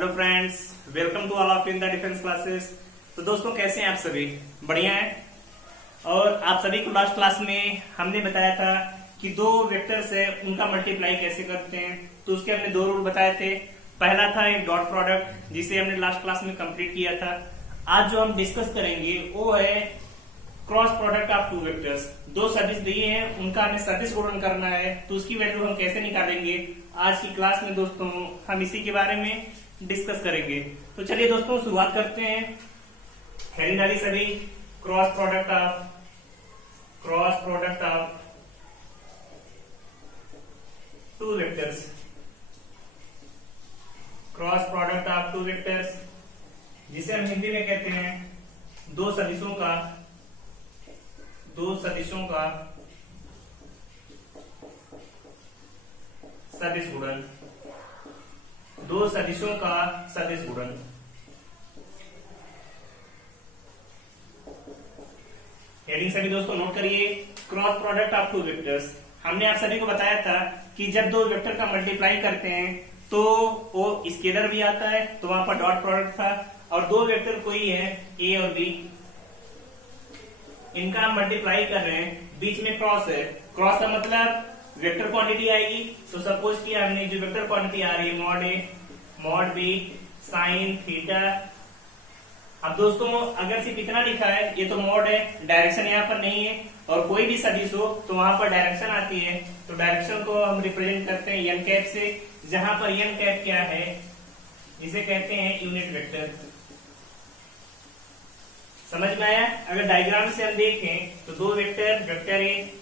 Hello friends, welcome to all of in the defence classes. तो दोस्तों, कैसे हैं आप सभी? बढ़िया हैं। और आप सभी को लास्ट क्लास में हमने बताया था कि दो वेक्टर्स है उनका मल्टीप्लाई कैसे करते हैं। तो उसके हमने दो रूल बताए थे। पहला था एक डॉट प्रोडक्ट, जिसे हमने लास्ट क्लास में कंप्लीट किया था। आज जो हम डिस्कस करेंगे वो है cross product of two vectors. दो सदिश दिए हैं, उनका हमें सदिश गुणन करना है, तो उसकी वैल्यू हम कैसे निकालेंगे। आज की क्लास में दोस्तों हम इसी के बारे में डिस्कस करेंगे। तो चलिए दोस्तों शुरुआत करते हैं। हेडिंग डाली सभी, cross product of two vectors. Cross product of two vectors, जिसे हम हिंदी में कहते हैं दो सदिशों का सदिश गुणन। दो सदिशों का सदिश गुणन। हेडिंग सभी दोस्तों नोट करिए, cross product of two vectors. हमने आप सभी को बताया था कि जब दो वेक्टर का मल्टीप्लाई करते हैं तो वो स्केलर भी आता है, तो वहां पर डॉट प्रोडक्ट था। और दो वेक्टर कोई है ए और बी, इनका हम मल्टीप्लाई कर रहे हैं, बीच में क्रॉस है। क्रॉस का मतलब वेक्टर क्वांटिटी आएगी। तो सपोज किया हमने जो वेक्टर क्वांटिटी आ रही है mod A mod B sine theta. अब दोस्तों अगर सिर्फ इतना लिखा है, ये तो मॉड है, डायरेक्शन यहाँ पर नहीं है। और कोई भी सदिश हो तो वहां पर डायरेक्शन आती है, तो डायरेक्शन को हम रिप्रेजेंट करते हैं एन कैप से, जहां पर एन कैप क्या है, इसे कहते हैं यूनिट वेक्टर। समझ में आया? अगर डायग्राम से हम देखें तो दो वेक्टर, वेक्टर ए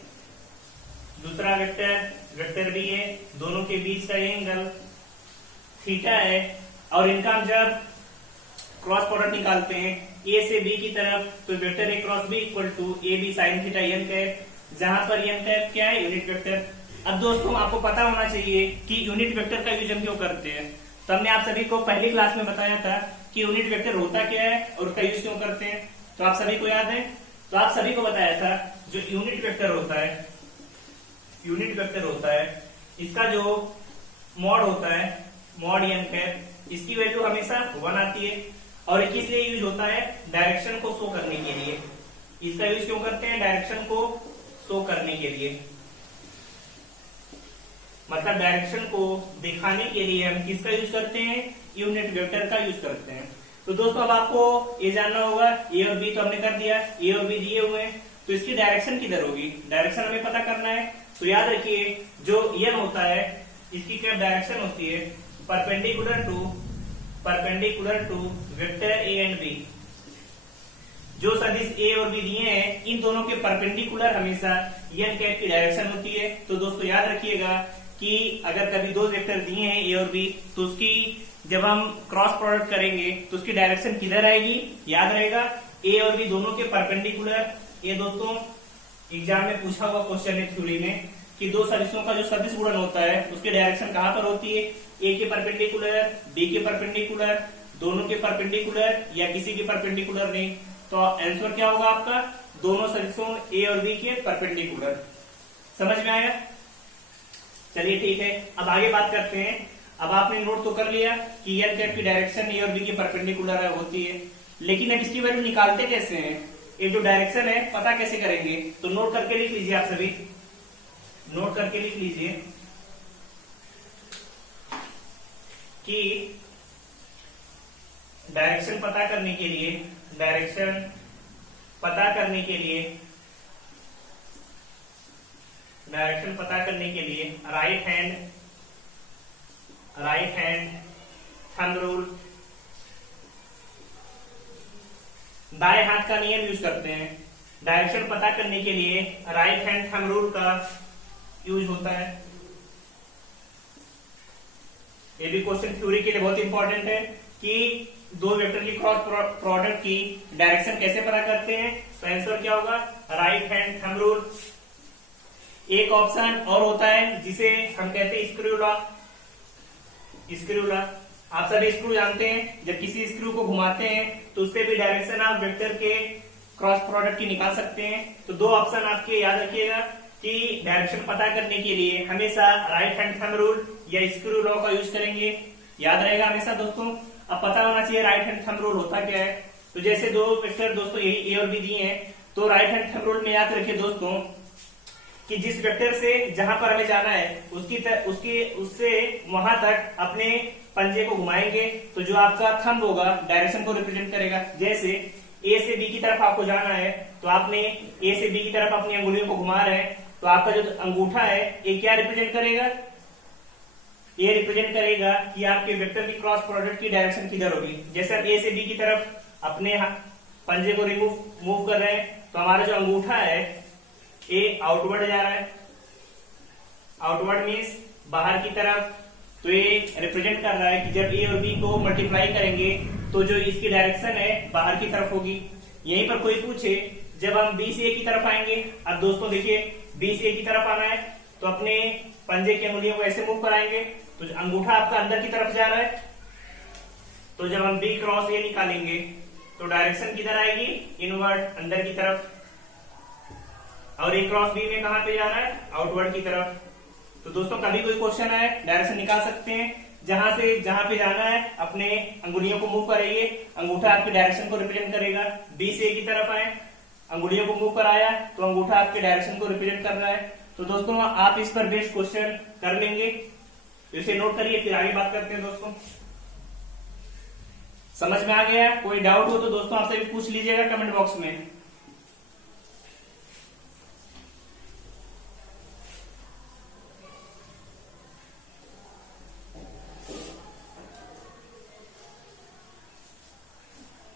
दूसरा वेक्टर बी है, दोनों के बीच का एंगल थीटा है। और इनका हम जब क्रॉस प्रोडक्ट निकालते हैं ए से बी की तरफ, तो vector A cross B equal to A B sine theta N cap, जहां पर एन कैप क्या है, यूनिट वेक्टर। अब दोस्तों आपको पता होना चाहिए कि यूनिट वेक्टर का यूज हम क्यों करते हैं। तो हमने आप सभी को पहली क्लास में बताया था कि यूनिट वेक्टर होता क्या है और उसका यूज क्यों करते हैं। तो आप सभी को याद है? तो आप सभी को बताया था जो यूनिट वेक्टर होता है, इसका जो मॉड होता है, मॉड एन कैप, इसकी वैल्यू हमेशा 1 आती है। और किस लिए यूज होता है? डायरेक्शन को शो करने के लिए। इसका यूज क्यों करते हैं? डायरेक्शन को शो करने के लिए, मतलब डायरेक्शन को दिखाने के लिए हम किसका यूज करते हैं? यूनिट वेक्टर का यूज करते हैं। तो दोस्तों अब आपको ये जानना होगा, ए और बी तो हमने कर दिया, ए और बी दिए हुए हैं, तो इसकी डायरेक्शन किधर होगी, डायरेक्शन हमें पता करना है। तो याद रखिए जो एन होता है, इसकी क्या डायरेक्शन होती है? Perpendicular to vector A and B. जो सदिश ए और बी दिए हैं, इन दोनों के परपेंडिकुलर हमेशा एन कैप की डायरेक्शन होती है। तो दोस्तों याद रखिएगा कि अगर कभी दो वेक्टर दिए हैं ए और बी, तो उसकी जब हम क्रॉस प्रोडक्ट करेंगे तो उसकी डायरेक्शन किधर आएगी? याद रहेगा, ए और बी दोनों के परपेंडिकुलर। ये दोस्तों एग्जाम में पूछा हुआ क्वेश्चन है थ्योरी में कि दो सदिशों का जो सदिश गुणन होता है उसकी डायरेक्शन कहां पर होती है? ए के परपेंडिकुलर, बी के परपेंडिकुलर, दोनों के परपेंडिकुलर, या किसी के परपेंडिकुलर नहीं। तो आंसर क्या होगा आपका? दोनों सदिशों ए और बी के परपेंडिकुलर। समझ में आया? चलिए ठीक है, अब आगे बात करते हैं। अब आपने नोट तो कर लिया कि एन कैप की डायरेक्शन ए और बी के परपेंडिकुलर होती है, लेकिन अब इसकी वैल्यू निकालते कैसे हैं? ये जो डायरेक्शन है पता कैसे करेंगे? तो नोट करके लिख लीजिए, आप सभी नोट करके लिख लीजिए कि डायरेक्शन पता करने के लिए राइट हैंड थंब रूल, दाएं हाथ का नियम यूज करते हैं। डायरेक्शन पता करने के लिए राइट हैंड थंब रूल का यूज होता है। ये भी क्वेश्चन थ्योरी के लिए बहुत इंपॉर्टेंट है कि दो वेक्टर की क्रॉस प्रोडक्ट की डायरेक्शन कैसे पता करते हैं। तो आंसर क्या होगा? Right hand thumb rule. एक ऑप्शन और होता है जिसे हम कहते हैं स्क्रू लॉ। आप सभी स्क्रू जानते हैं, जब किसी स्क्रू को घुमाते हैं तो उससे भी डायरेक्शन आप वेक्टर के क्रॉस प्रोडक्ट की निकाल सकते हैं। तो दो ऑप्शन आपके याद रखिएगा कि डायरेक्शन पता करने के लिए हमेशा राइट हैंड थंब रूल या स्क्रू लॉ का यूज करेंगे। याद रहेगा हमेशा दोस्तों। अब पता होना चाहिए राइट हैंड थंब रूल होता क्या है। तो जैसे दो वेक्टर दोस्तों यही ए और बी दिए हैं, तो राइट हैंड थंब रूल में याद रखिए दोस्तों कि जिस वेक्टर से जहां पर हमें जाना है उससे वहां तक अपने पंजे को घुमाएंगे, तो जो आपका थंब होगा डायरेक्शन को रिप्रेजेंट करेगा। जैसे ए से बी की तरफ आपको जाना है, तो आपने ए से बी की तरफ अपनी अंगुलियों को घुमा रहे हैं, तो आपका जो अंगूठा है ये क्या रिप्रेजेंट करेगा, ये रिप्रेजेंट करेगा कि आपके वेक्टर की क्रॉस प्रोडक्ट की डायरेक्शन किधर होगी। जैसे आप ए से बी की तरफ अपने पंजे को मूव कर रहे हैं, तो हमारा जो अंगूठा है ए आउटवर्ड जा रहा है, आउटवर्ड मीन्स बाहर की तरफ। तो ये रिप्रेजेंट कर रहा है कि जब ए और बी को मल्टीप्लाई करेंगे तो जो इसकी डायरेक्शन है बाहर की तरफ होगी। यहीं पर कोई पूछे जब हम बी से ए की तरफ आएंगे, अब दोस्तों देखिए बी से ए की तरफ आना है तो अपने पंजे की अंगुलियों को ऐसे मूव कराएंगे, तो अंगूठा आपका अंदर की तरफ जा रहा है, तो जब हम बी क्रॉस ए निकालेंगे तो डायरेक्शन किधर आएगी, इनवर्ड अंदर की तरफ। और ए क्रॉस बी में कहां पे जा रहा है, आउटवर्ड की तरफ। तो दोस्तों कभी कोई क्वेश्चन आए डायरेक्शन निकाल सकते हैं, जहां पे जाना है अपने अंगुलियों को मूव करेंगे, अंगूठा आपकी डायरेक्शन को रिप्रेजेंट करेगा। बी से ए की तरफ आए, अंगुलियों को मूव कराया तो अंगूठा आपके डायरेक्शन को रिप्रेजेंट कर रहा है। तो दोस्तों आप इस पर बेस्ड क्वेश्चन कर लेंगे, तो इसे नोट करिए, फिर आगे बात करते हैं। दोस्तों समझ में आ गया? कोई डाउट हो तो दोस्तों आपसे भी पूछ लीजिएगा कमेंट बॉक्स में।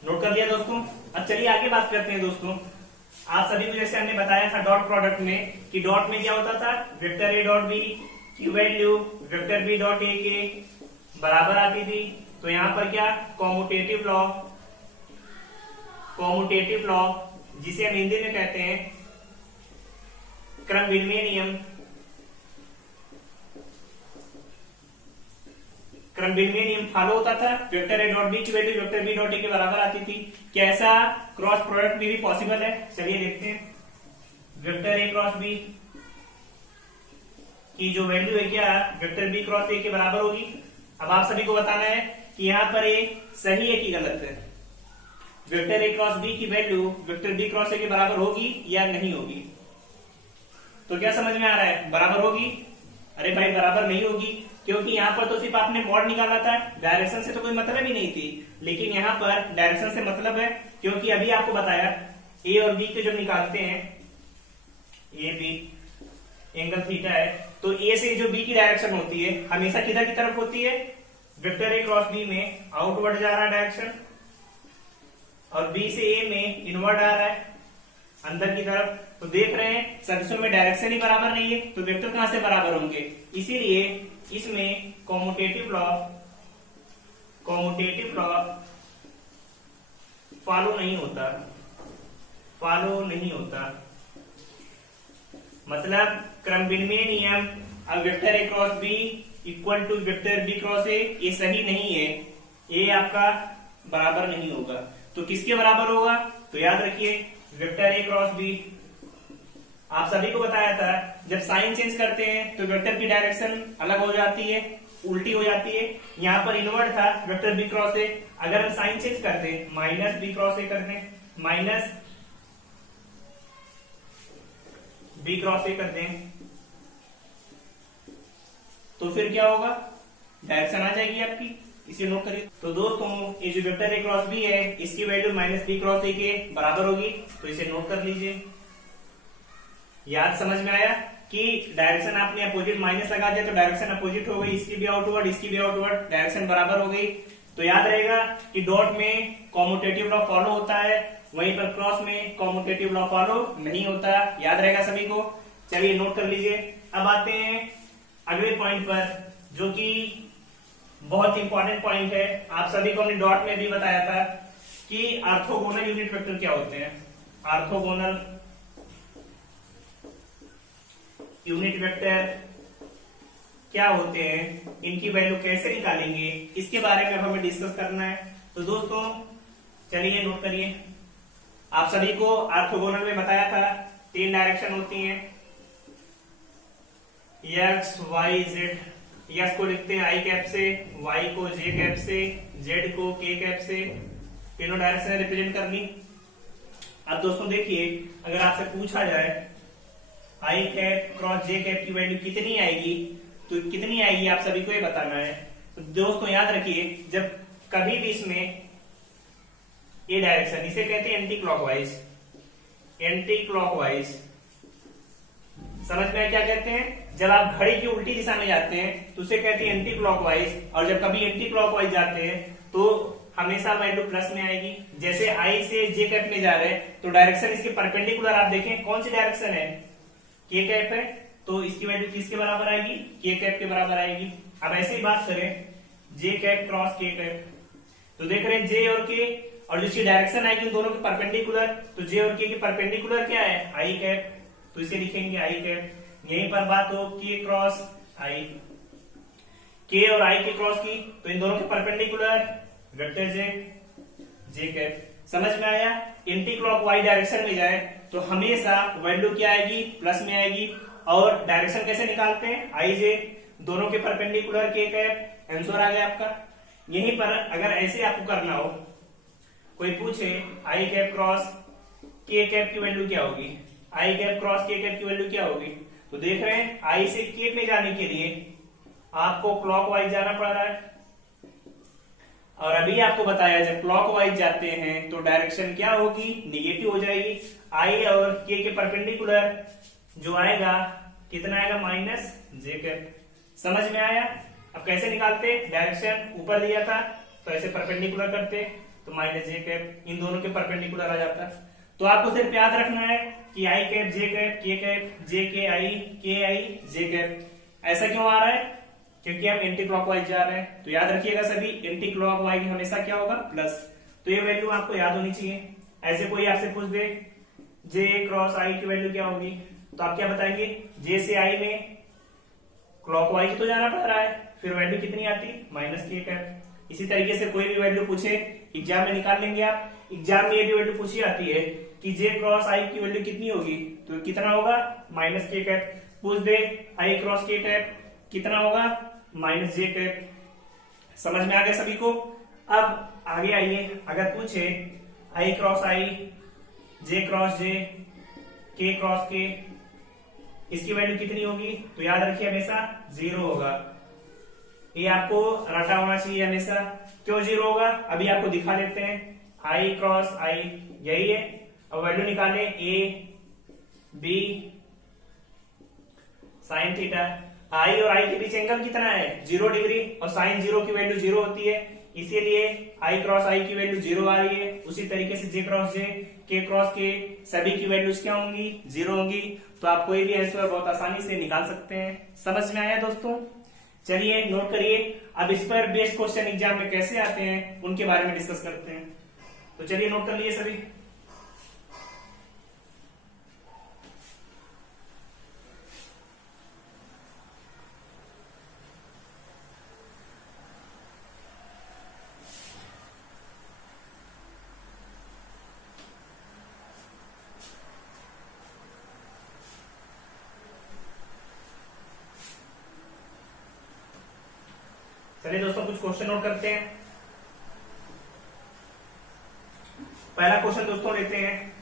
नोट कर लिया दोस्तों? अब चलिए आगे बात करते हैं दोस्तों। आप सभी को जैसे हमने बताया था डॉट प्रोडक्ट में कि डॉट में क्या होता था, वेक्टर ए डॉट बी की value vector B dot A के बराबर आती थी। तो यहां पर क्या, कॉम्यूटेटिव लॉ जिसे हम हिंदी में कहते हैं क्रमविन्मय नियम, क्रमविन्मय नियम फॉलो होता था। वेक्टर ए डॉट बी की value vector B dot A के बराबर आती थी। क्या ऐसा क्रॉस प्रोडक्ट में भी पॉसिबल है? चलिए देखते हैं। वेक्टर ए क्रॉस बी की जो वैल्यू है क्या, वेक्टर बी क्रॉस ए के बराबर होगी। अब आप सभी को बताना है कि यहाँ पर ए सही है कि गलत है। वेक्टर ए क्रॉस बी की value vector B cross A के बराबर होगी या नहीं होगी? तो क्या समझ में आ रहा है, बराबर होगी? अरे भाई बराबर नहीं होगी, क्योंकि यहाँ पर तो सिर्फ आपने मॉड निकाला था, डायरेक्शन से तो कोई मतलब ही नहीं थी। लेकिन यहाँ पर डायरेक्शन से मतलब है, क्योंकि अभी आपको बताया ए और बी के जब निकालते हैं, ए बी एंगल थीटा है, तो ए से जो बी की डायरेक्शन होती है हमेशा किधर की तरफ होती है, वेक्टर ए क्रॉस बी में आउटवर्ड जा रहा है डायरेक्शन, और बी से ए में इनवर्ड आ रहा है अंदर की तरफ। तो देख रहे हैं सदिशों में डायरेक्शन ही बराबर नहीं है, तो वेक्टर कहां से बराबर होंगे? इसीलिए इसमें कॉम्यूटेटिव लॉ फॉलो नहीं होता। मतलब क्रमविन्मय नियम अब vector A cross B equal to vector B cross A, ये सही नहीं है, ये आपका बराबर नहीं होगा। तो किसके बराबर होगा? तो याद रखिए वेक्टर ए क्रॉस बी, आप सभी को बताया था जब साइन चेंज करते हैं तो वेक्टर की डायरेक्शन अलग हो जाती है, उल्टी हो जाती है। यहाँ पर इनवर्ड था वेक्टर बी क्रॉस ए, अगर हम साइन चेंज करते हैं माइनस बी क्रॉस ए करते हैं, माइनस बी क्रॉस ए करते हैं, तो फिर क्या होगा, डायरेक्शन आ जाएगी आपकी। इसे नोट करिए। तो दोस्तों ये जो वेक्टर ए क्रॉस बी है इसकी value minus B cross A के बराबर होगी, तो इसे नोट कर लीजिए। याद समझ में आया कि डायरेक्शन आपने अपोजिट माइनस लगा दिया तो डायरेक्शन अपोजिट हो गई, इसकी भी आउटवर्ड इसकी भी आउटवर्ड, डायरेक्शन बराबर हो गई। तो याद रहेगा कि डॉट में कॉम्यूटेटिव लॉ फॉलो होता है, वहीं पर क्रॉस में कॉम्यूटेटिव लॉ फॉलो नहीं होता। याद रहेगा सभी को? चलिए नोट कर लीजिए। अब आते हैं अगले पॉइंट पर, जो कि बहुत इंपॉर्टेंट पॉइंट है। आप सभी को हमने डॉट में भी बताया था कि ऑर्थोगोनल यूनिट वेक्टर क्या होते हैं। ऑर्थोगोनल यूनिट वेक्टर क्या होते हैं, इनकी वैल्यू कैसे निकालेंगे, इसके बारे में हमें डिस्कस करना है। तो दोस्तों चलिए नोट करिए। आप सभी को ऑर्थोगोनल में बताया था 3 डायरेक्शन होती हैं, एक्स वाई जेड, यस को लिखते हैं आई कैप से, वाई को जे कैप से, जेड को के कैप से, तीनों डायरेक्शन रिप्रेजेंट कर ली। अब दोस्तों देखिए, अगर आपसे पूछा जाए आई कैप क्रॉस जे कैप की वैल्यू कितनी आएगी, तो कितनी आएगी आप सभी को ये बताना है। तो दोस्तों याद रखिए, जब कभी भी इसमें ये डायरेक्शन, इसे कहते हैं एंटी क्लॉकवाइज, एंटी क्लॉकवाइज, समझ में क्या कहते हैं? जब आप घड़ी की उल्टी दिशा में जाते हैं तो उसे कहते हैं एंटी क्लॉकवाइज, और जब कभी एंटी क्लॉकवाइज जाते हैं तो हमेशा वैल्यू प्लस में आएगी। जैसे आई से जे कैप में जा रहे हैं तो डायरेक्शन इसके परपेंडिकुलर आप देखें कौन सी डायरेक्शन है, के कैप है, तो इसकी वैल्यू किसके बराबर आएगी, के कैप के बराबर आएगी। अब ऐसे ही बात करें जे कैप क्रॉस के कैप, तो देख रहे हैं जे और के, और जिसकी डायरेक्शन आएगी उन दोनों के परपेंडिकुलर, तो जे और के की परपेंडिकुलर क्या है, आई कैप, तो इसे लिखेंगे आई कैप। यहीं पर बात हो के क्रॉस आई, के और आई के क्रॉस की, तो इन दोनों के परपेंडिकुलर वेक्टर जे, जे कैप। समझ में आया? एंटी क्लॉकवाइज डायरेक्शन में जाए तो हमेशा वैल्यू क्या आएगी, प्लस में आएगी। और डायरेक्शन कैसे निकालते हैं, आई जे, दोनों के परपेंडिकुलर के कैप, आंसर आ गया आपका। यहीं पर अगर ऐसे आपको करना हो, कोई पूछे आई कैप क्रॉस के कैप की वैल्यू क्या होगी, आई कैप क्रॉस के कैप की वैल्यू क्या होगी, तो देख रहे हैं आई से के में जाने के लिए आपको क्लॉकवाइज जाना पड़ रहा है, और अभी आपको बताया जब क्लॉकवाइज जाते हैं तो डायरेक्शन क्या होगी, निगेटिव हो जाएगी। आई और के परपेंडिकुलर जो आएगा कितना आएगा, माइनस जे कैप। समझ में आया? अब कैसे निकालते, डायरेक्शन ऊपर दिया था तो ऐसे परपेंडिकुलर करते तो माइनस जे कैप, इन दोनों के परपेंडिकुलर आ जाता। तो आपको सिर्फ याद रखना है कि आई कैप जे कैप, के कैप, जे के आई जे कैप। ऐसा क्यों आ रहा है, क्योंकि हम एंटी क्लॉकवाइज जा रहे हैं। तो याद रखिएगा सभी, एंटी क्लॉकवाइज हमेशा क्या होगा, प्लस। तो ये वैल्यू आपको याद होनी चाहिए। ऐसे कोई आपसे पूछ दे जे क्रॉस आई की वैल्यू क्या होगी, तो आप क्या बताएंगे, जे से आई में क्लॉकवाइज तो जाना पड़ रहा है, फिर वैल्यू कितनी आती, माइनस के कैप। इसी तरीके से कोई भी वैल्यू पूछे एग्जाम में निकाल लेंगे आप। एग्जाम में ये भी वैल्यू पूछी आती है कि जे क्रॉस आई की वैल्यू कितनी होगी, तो कितना होगा, माइनस के कैप। पूछ दे आई क्रॉस के कैप कितना होगा, माइनस जे कैप। समझ में आ गया सभी को? अब आगे आइए, अगर पूछे आई क्रॉस आई, जे क्रॉस जे, के क्रॉस के, इसकी वैल्यू कितनी होगी, तो याद रखिए हमेशा 0 होगा। ये आपको रटा होना चाहिए हमेशा। क्यों 0 होगा, अभी आपको दिखा देते हैं। आई क्रॉस आई यही है, अब वैल्यू निकाले ए बी साइन थीटा। आई और आई के बीच एंगल कितना है, 0 डिग्री, और साइन 0 की वैल्यू 0 होती है, इसीलिए आई क्रॉस आई की वैल्यू 0 आ रही है। उसी तरीके से जे क्रॉस जे, के क्रॉस के, सभी की वैल्यूज क्या होंगी, 0 होंगी। तो आप कोई भी आंसर बहुत आसानी से निकाल सकते हैं। समझ में आया दोस्तों? चलिए नोट करिए। अब इस पर बेस्ड क्वेश्चन एग्जाम में कैसे आते हैं उनके बारे में डिस्कस करते हैं। तो चलिए नोट कर लिए सभी। चलिए दोस्तों कुछ क्वेश्चन नोट करते हैं। पहला क्वेश्चन दोस्तों लेते हैं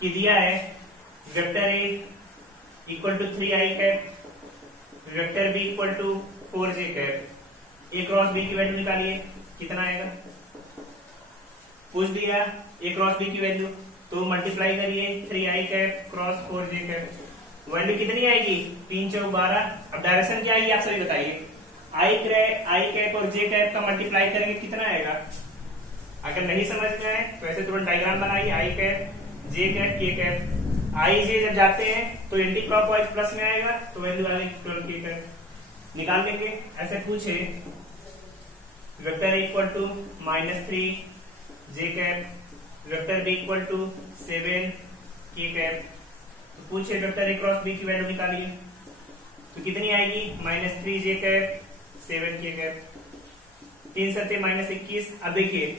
कि दिया है vector A equal to 3i cap, vector B equal to 4j cap. A cross B की वैल्यू निकालिए, कितना आएगा। पूछ दिया ए क्रॉस बी की वैल्यू, तो मल्टीप्लाई करिए 3i cap cross 4j cap. Value कितनी आएगी, 3 4 12। अब डायरेक्शन क्या आएगी आप सभी बताइए। आई कैप और जे कैप का मल्टीप्लाई करेंगे कितना आएगा। अगर नहीं समझ में आए तो ऐसे तुरंत डायग्राम बनाइए, आई कैप जे कैप के कैप। आई जे जब जाते हैं तो एंटी क्लॉकवाइज प्लस में आएगा, तो वैल्यू आएगी 12 के कैप। निकाल लेंगे। ऐसे पूछे vector equal to -3 J cap, vector B equal to 7 K cap. तो पूछे वेक्टर ए क्रॉस बी की वैल्यू निकालिए, तो कितनी आएगी, -3 जे कैप 7 के कैप। 3 7 -21। अब देखिए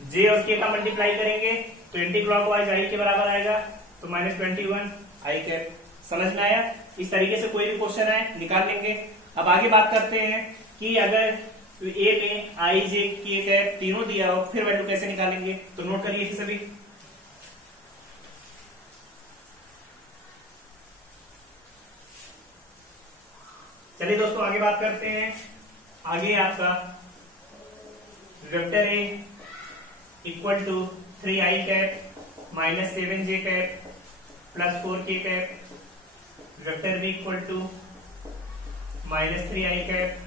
जे और के का मल्टीप्लाई करेंगे तो एंटी क्लॉकवाइज आई के बराबर आएगा, तो -21 आई कैप। समझ में आया? इस तरीके से कोई भी क्वेश्चन है निकाल लेंगे। अब आगे बात करते हैं कि अगर ए में आई जे के कैप तीनों दिया हो फिर वैल्यू कैसे निकालेंगे। तो नोट करिए इसे सभी। चलिए दोस्तों आगे बात करते हैं। आगे आपका vector A equal to 3i cap minus 7j cap plus 4k cap. Vector B equal to minus 3i cap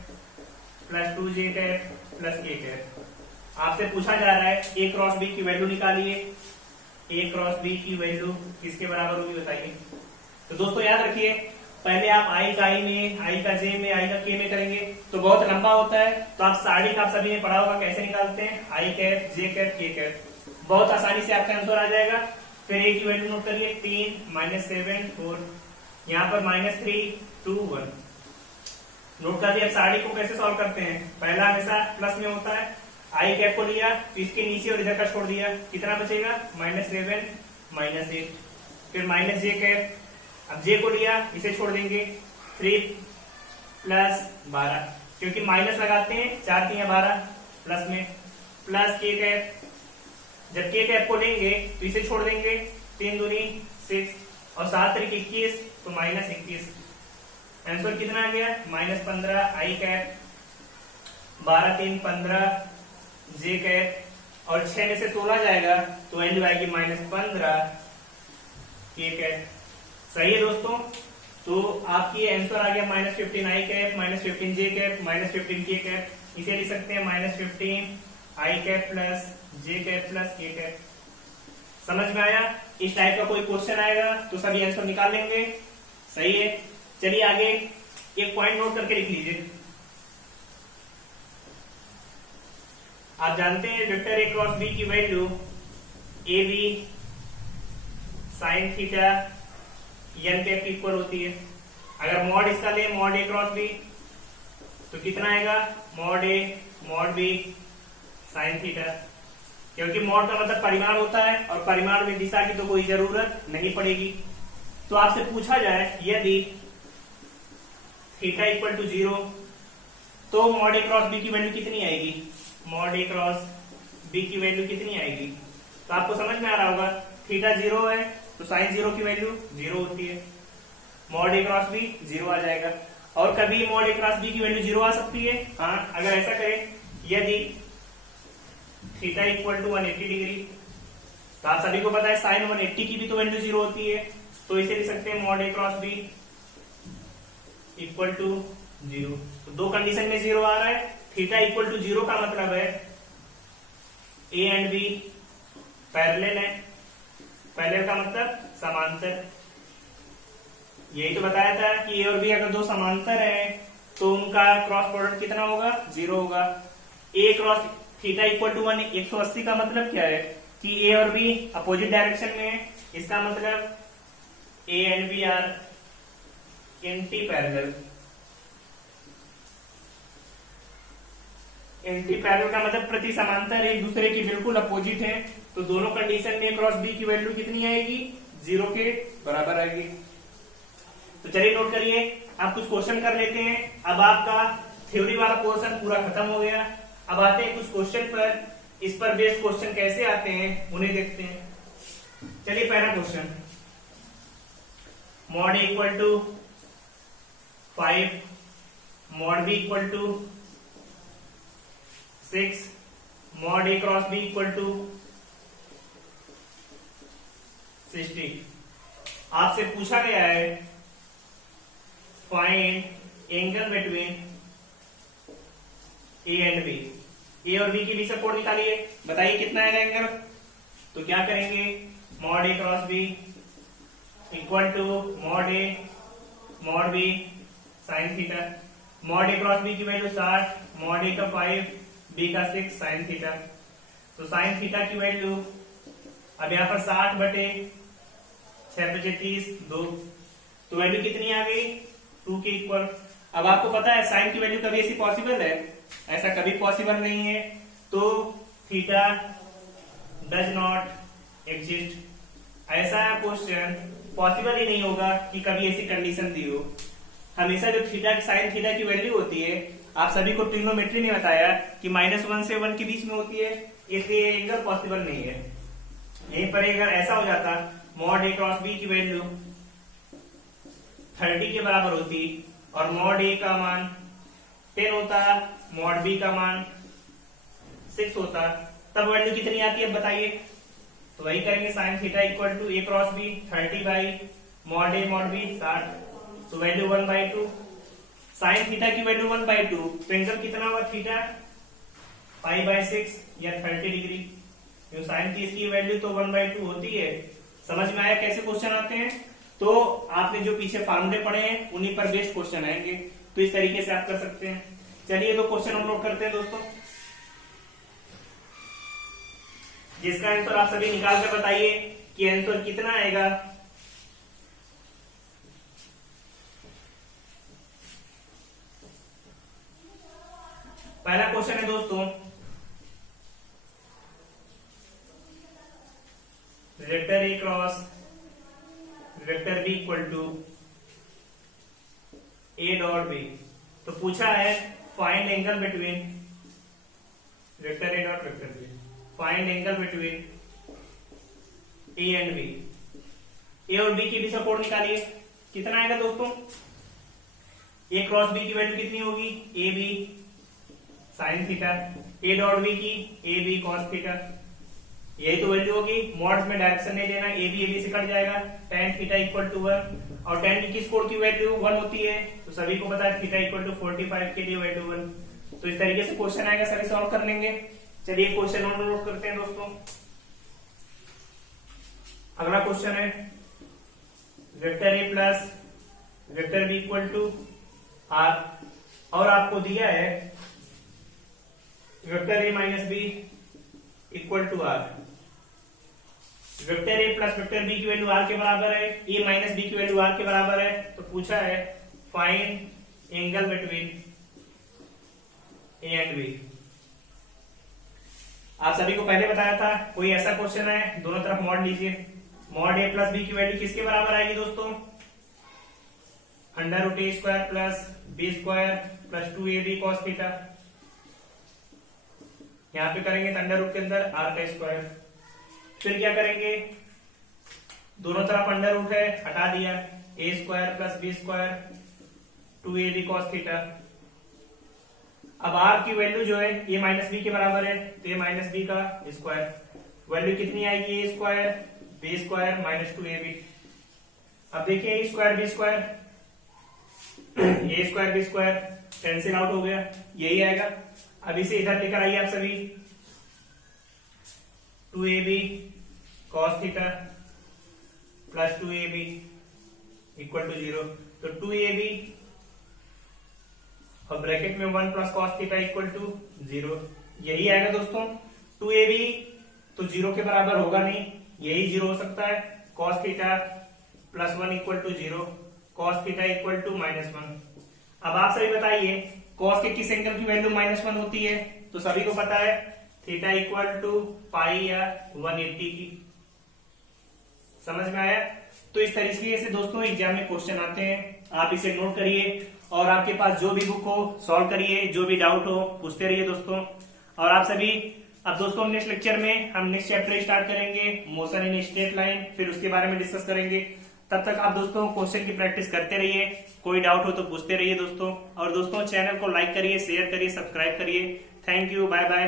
plus 2j cap plus k cap. आपसे पूछा जा रहा है a क्रॉस b की वैल्यू निकालिए। a क्रॉस b की value किसके बराबर होगी बताइए। तो दोस्तों याद रखिए, पहले आप आई का i में, आई का j में, आई का k में करेंगे तो बहुत लंबा होता है। तो आप साड़ी का आप सभी ने पढ़ा होगा कैसे निकालते हैं, आई कैप, जे कैप, के कैप। बहुत आसानी से आपका आंसर आ जाएगा। फिर a की वैल्यू नोट करिए 3 माइनस 7 4, यहाँ पर माइनस 3 2 1 नोट कर दिया। अब साड़ी को कैसे सॉल्व करते हैं, पहला हमेशा प्लस में होता है। आई कैप को लिया तो इसके नीचे और इधर का छोड़ दिया, कितना बचेगा माइनस 7 माइनस 8। फिर माइनस जे कैप, अब जे को लिया इसे छोड़ देंगे 3 प्लस 12, क्योंकि माइनस लगाते हैं 4 3 12 प्लस में, प्लस के कैप। जब के कैप को लेंगे तो इसे छोड़ देंगे 3 दूनी 6 और 7 3 21 तो माइनस 21। आंसर कितना आ गया माइनस 15 आई कैप, 12 3 15 जे कैप और 6 में से 16 जाएगा तो वैल्यू आएगी माइनस 15 के कैप। सही है दोस्तों। तो आपकी आंसर आ गया माइनस 15 आई कैप माइनस 15 जे कैप माइनस 15 के कैप। इसे लिख सकते हैं माइनस 15 आई कैप प्लस जे कैप प्लस के कैप। समझ में आया। इस टाइप का कोई क्वेश्चन आएगा तो सभी आंसर निकाल लेंगे। सही है। चलिए आगे एक पॉइंट नोट करके लिख लीजिए। आप जानते हैं वेक्टर ए क्रॉस बी की value A B sine theta N cap equal होती है। अगर मॉड इसका ले मॉड ए क्रॉस बी तो कितना आएगा mod A mod B sine theta, क्योंकि मॉड का मतलब परिमाण होता है और परिमाण में दिशा की तो कोई जरूरत नहीं पड़ेगी। तो आपसे पूछा जाए यदि थीटा इक्वल टू 0 तो मॉड ए क्रॉस बी की वैल्यू कितनी आएगी, मॉड ए क्रॉस बी की वैल्यू कितनी आएगी। तो आपको समझ में आ रहा होगा थीटा 0 है तो साइन 0 की वैल्यू 0 होती है, मॉड ए क्रॉस बी 0 आ जाएगा। और कभी मॉड ए क्रॉस बी की वैल्यू 0 आ सकती है। हाँ, अगर ऐसा करें यदि थीटा इक्वल टू 180 डिग्री, तो आप सभी को पता है साइन 180 की भी तो वैल्यू 0 होती है। तो इसे लिख सकते हैं mod A cross B equal to 0। तो दो कंडीशन में 0 आ रहा है। थीटा इक्वल टू 0 का मतलब है ए एंड बी पैरेलल है। पैरेलल का मतलब समांतर। यही तो बताया था कि ए और बी अगर दो समांतर हैं तो उनका क्रॉस प्रोडक्ट कितना होगा 0 होगा। ए क्रॉस थीटा इक्वल टू 180 का मतलब क्या है कि ए और बी अपोजिट डायरेक्शन में है। इसका मतलब A and B R anti parallel. Anti parallel का मतलब प्रति समांतर एक दूसरे की बिल्कुल अपोजिट है। तो दोनों कंडीशन में क्रॉस बी की वैल्यू कितनी आएगी 0 के बराबर आएगी। तो चलिए नोट करिए, आप कुछ क्वेश्चन कर लेते हैं। अब आपका थ्योरी वाला पोर्शन पूरा खत्म हो गया। अब आते हैं कुछ क्वेश्चन पर। इस पर बेस्ड क्वेश्चन कैसे आते हैं उन्हें देखते हैं। चलिए पहला question, mod A equal to 5 mod B equal to 6 mod A cross B equal to 60। आपसे पूछा गया है find angle between A and B. A और बी के बीच का कोण निकालिए, बताइए कितना है एंगल। तो क्या करेंगे mod A cross B equal to mod A mod B sine theta. Mod A cross B की वैल्यू 60, मॉड ए का 5 बी का 6 साइन थीटा। तो साइन थीटा की वैल्यू अब यहाँ पर 60 बटे 6 बचे 30 2, तो वैल्यू कितनी आ गई 2 के इक्वल। अब आपको पता है साइन की वैल्यू कभी ऐसी पॉसिबल है, ऐसा कभी पॉसिबल नहीं है। तो थीटा डज नॉट एग्जिस्ट। ऐसा क्वेश्चन पॉसिबल ही नहीं होगा कि कभी ऐसी कंडीशन दी हो। हमेशा जो थीटा साइन थीटा की वैल्यू होती है, आप सभी को ट्रिग्नोमेट्री ने बताया कि -1 से 1 के बीच में होती है, इसलिए एंगल पॉसिबल नहीं है। यहीं पर अगर ऐसा हो जाता मॉड a क्रॉस b की वैल्यू 30 के बराबर होती और मॉड a का मान 10 होता, मॉड b का मान 6 होता, तब वैल्यू कितनी आती है बताइए। तो वही करेंगे sine theta equal to a cross b 30 by mod a mod b 60, तो वैल्यू 1/2। साइन थीटा की वैल्यू 1/2, तो एंगल कितना हुआ थीटा π/6 या 30 डिग्री। साइन 30 की वैल्यू तो 1/2 होती है। समझ में आया कैसे क्वेश्चन आते हैं? तो आपने जो पीछे फार्मूले पढ़े हैं उन्हीं पर बेस्ड क्वेश्चन आएंगे, तो इस तरीके से आप कर सकते हैं। चलिए तो क्वेश्चन हम लोग करते हैं दोस्तों, जिसका आंसर आप सभी निकाल कर बताइए कि आंसर कितना आएगा। पहला क्वेश्चन है दोस्तों, vector A cross vector B equal to A dot B. तो पूछा है find angle between vector A dot vector B, find angle between A and B. A और बी की भी सपोर्ट निकालिए, कितना आएगा दोस्तों। ए क्रॉस बी की वैल्यू कितनी होगी, A B sine theta, A dot B की ए बी कॉस थीटा, यही तो वैल्यू होगी। मॉड्स में डायरेक्शन नहीं देना, ए बी से कट जाएगा, tan थीटा इक्वल टू 1, और tan की किस कोण की वैल्यू 1 होती है, तो सभी को पता है थीटा इक्वल टू 45 के लिए वैल्यू 1। तो इस तरीके से क्वेश्चन आएगा, सभी सॉल्व कर लेंगे। चलिए क्वेश्चन और नोट करते हैं दोस्तों। अगला क्वेश्चन है vector A plus vector B equal to R, और आपको दिया है vector A minus B equal to R. Vector A plus vector B की वैल्यू आर के बराबर है, ए माइनस बी की वैल्यू आर के बराबर है। तो पूछा है find angle between A and B. आप सभी को पहले बताया था कोई ऐसा क्वेश्चन है, दोनों तरफ मॉड लीजिए। मॉड ए प्लस बी की वैल्यू किसके बराबर आएगी दोस्तों, under root A square plus B square plus 2ab cos theta. यहां पे करेंगे अंडर रूट के अंदर आर का स्क्वायर, फिर क्या करेंगे, दोनों तरफ अंडर रूट है हटा दिया, A square plus B square 2ab cos theta. अब आर की वैल्यू जो है ए माइनस बी के बराबर है, तो ए माइनस बी का स्क्वायर, वैल्यू कितनी आएगी, A square B square minus 2ab। अब देखिए A square B square, A square B square cancel out हो गया, यही आएगा। अब इसे इधर लेकर आइए आप सभी, 2ab cos theta plus 2ab equal to 0। तो 2ab और ब्रैकेट में 1 plus cos theta equal to 0, यही आएगा दोस्तों। 2ab तो 0 के बराबर होगा नहीं, यही 0 हो सकता है। cos theta plus 1 equal to 0, cos theta equal to -1। अब आप सभी बताइए cos के किस एंगल की वैल्यू -1 होती है, तो सभी को पता है थीटा इक्वल टू पाई या 180 की। समझ में आया? तो इस तरीके से दोस्तों एग्जाम में क्वेश्चन आते हैं, आप इसे नोट करिए और आपके पास जो भी बुक हो सॉल्व करिए, जो भी डाउट हो पूछते रहिए दोस्तों। और आप सभी अब दोस्तों नेक्स्ट लेक्चर में हम नेक्स्ट चैप्टर स्टार्ट करेंगे, मोशन इन स्ट्रेट लाइन, फिर उसके बारे में डिस्कस करेंगे। तब तक आप दोस्तों क्वेश्चन की प्रैक्टिस करते रहिए, कोई डाउट हो तो पूछते रहिए दोस्तों। और दोस्तों चैनल को लाइक करिए, शेयर करिए, सब्सक्राइब करिए। Thank you, bye bye.